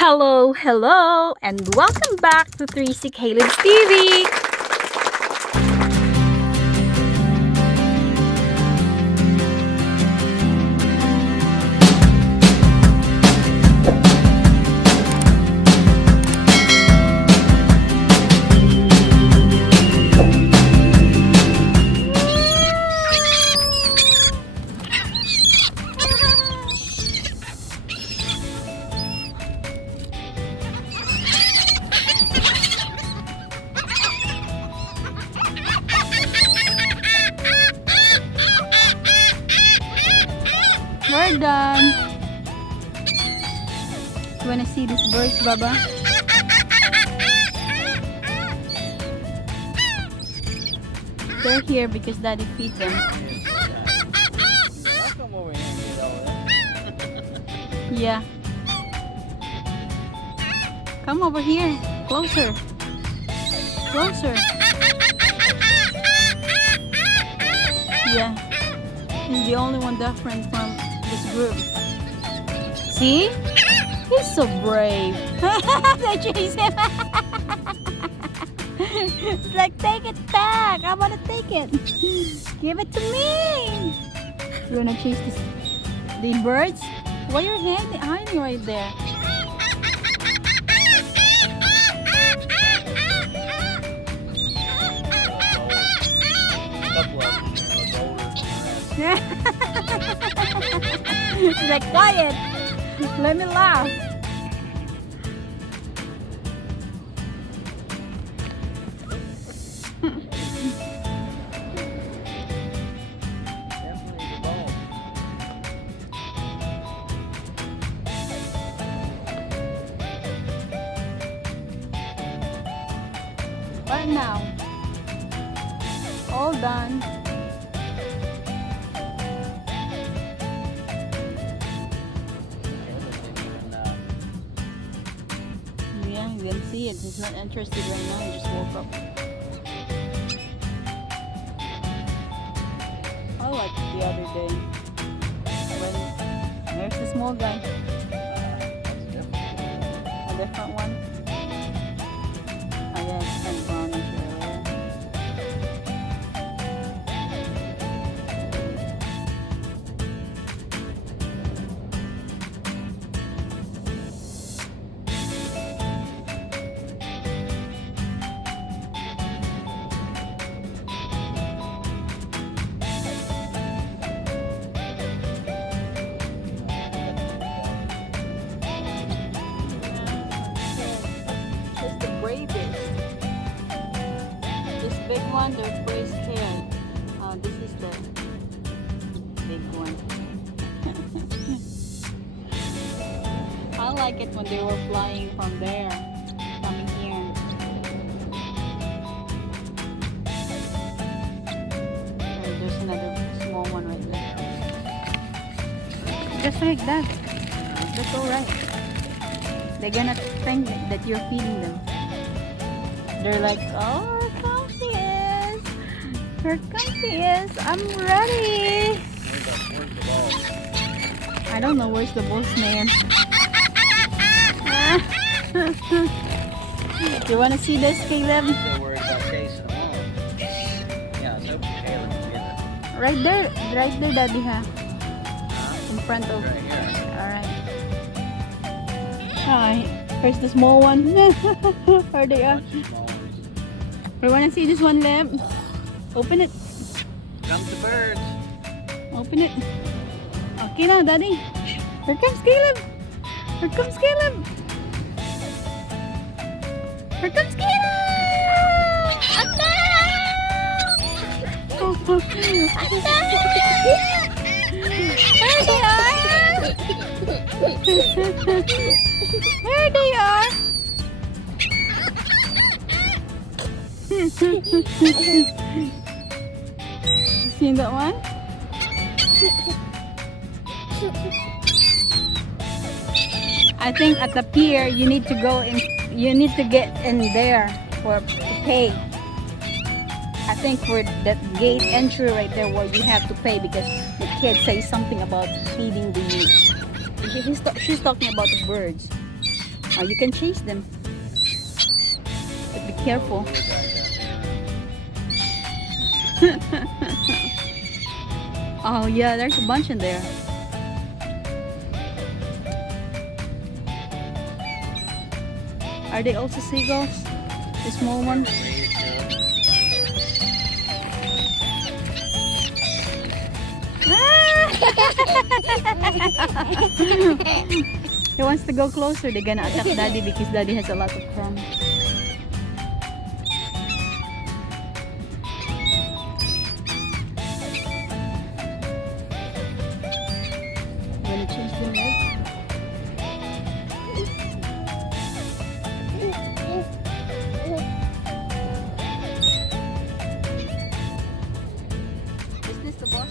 Hello, and welcome back to 3CCaleb'sTV. We're done. You wanna see these birds, Baba? They're here because Daddy feeds them. Come over here and get all that. Yeah. Come over here. Closer. Closer. Yeah. He's the only one different from this group. See? He's so brave. They chase him. It's like, take it back. I want to take it. Give it to me. You want to chase the birds? Why are you hiding right there? He's like, quiet. Let me laugh. Right now, all done. Yeah, you can see it. He's not interested right now. He just woke up. I liked the other day when there's the small guy. A different one. Oh yeah, it's kind of brownish earlier. Just the bravest. This big one, they're very scared. This is the big one. I like it when they were flying from there, coming here. There's another small one right there. Just like that. That's alright. They're gonna think that you're feeding them. They're like, oh, here comes he is. Here comes he is. I'm ready. I don't know where's the boss man. You wanna see this, Caleb? They're worried about chasing them on. Yeah, so Caleb can get it. Right there, Daddy, huh? In front of. Right here. Alright, here's the small one. Where they are. We wanna see this one, Lem. Open it. Come to birds. Open it. Okay now, Daddy. Here comes Caleb. Here comes Caleb. Here comes Caleb. There they are. There they are. You seen that one? I think at the pier you need to go in. You need to get in there for to pay. I think for that gate entry right there where you have to pay because the kid says something about feeding the. She's talking about the birds. Oh, you can chase them. But be careful. Oh yeah, there's a bunch in there. Are they also seagulls? The small one? He wants to go closer. They're gonna attack daddy because daddy has a lot of crumbs. Wanna chase them out? Is this the boss?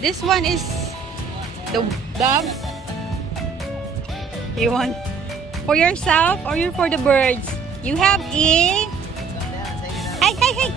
This one is the dove. You want for yourself or you for the birds? You have a... Hey, hey, hey!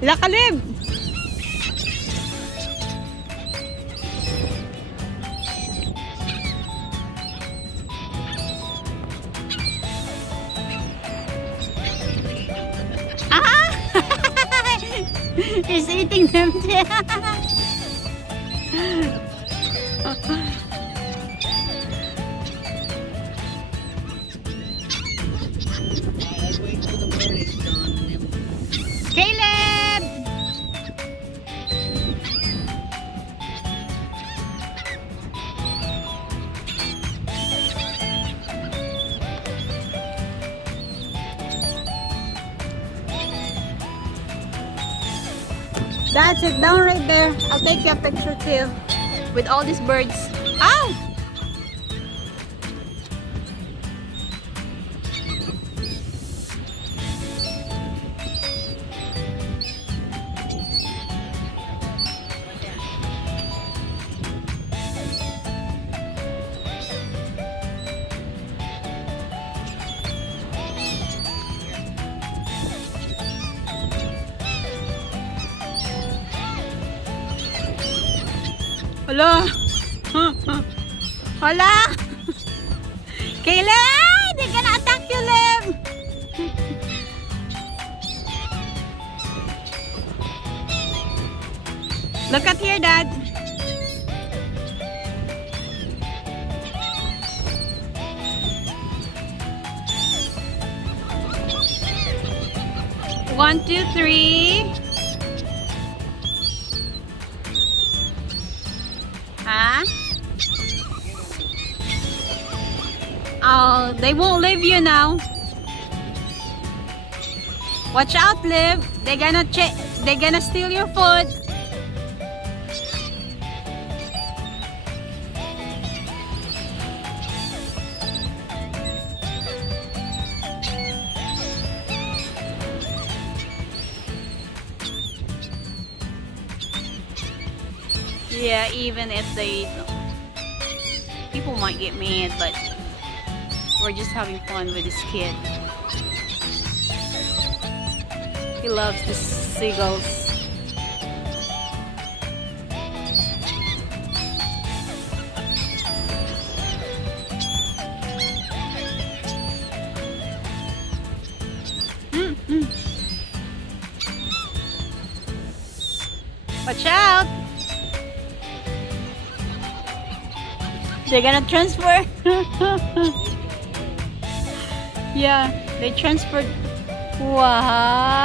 Lakalib! Ah! He's eating them. Caleb! That's it, down right there. I'll take you a picture too with all these birds. Ow! Hala! Hala! Caleb! They're gonna attack you, Liv! Look at here, Dad. One, two, three. Huh? Oh, they won't leave you now. Watch out, Liv. They're gonna steal your food. Yeah, even if they... People might get mad, but we're just having fun with this kid. He loves the seagulls. Watch out! They're gonna transfer. Yeah, they transferred. Wow!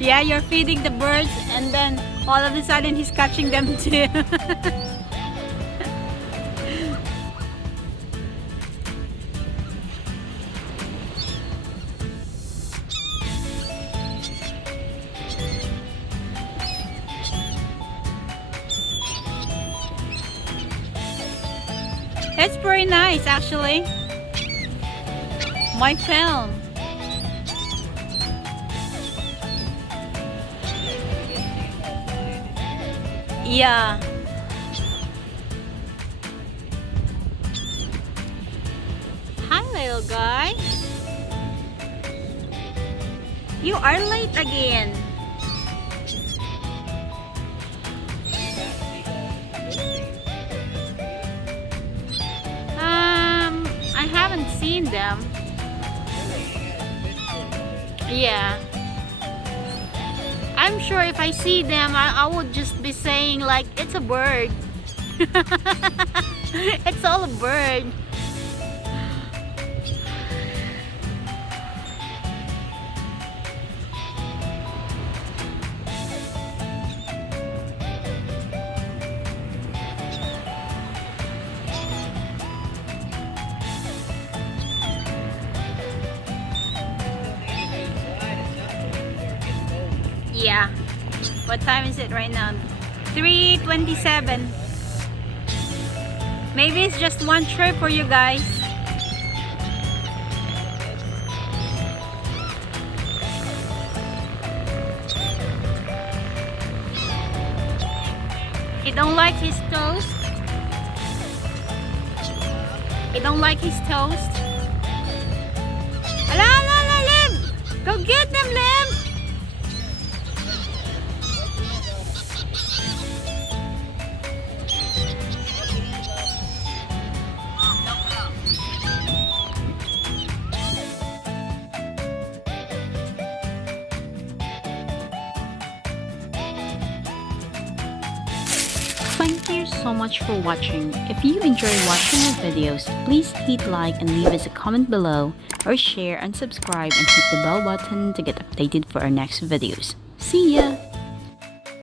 Yeah, you're feeding the birds and then all of a sudden he's catching them too. It's pretty nice actually. My film. Yeah. Hi, little guy. You are late again. I haven't seen them. Yeah. I'm sure if I see them, I would just be saying like, it's a bird. It's all a bird. Yeah. What time is it right now? 3:27. Maybe it's just one trip for you guys. You don't like his toast? You don't like his toast? Ala, ala, ala, Lim! Go get them, Lim! Thank you so much for watching. If you enjoy watching our videos, please hit like and leave us a comment below, or share and subscribe and hit the bell button to get updated for our next videos. See ya!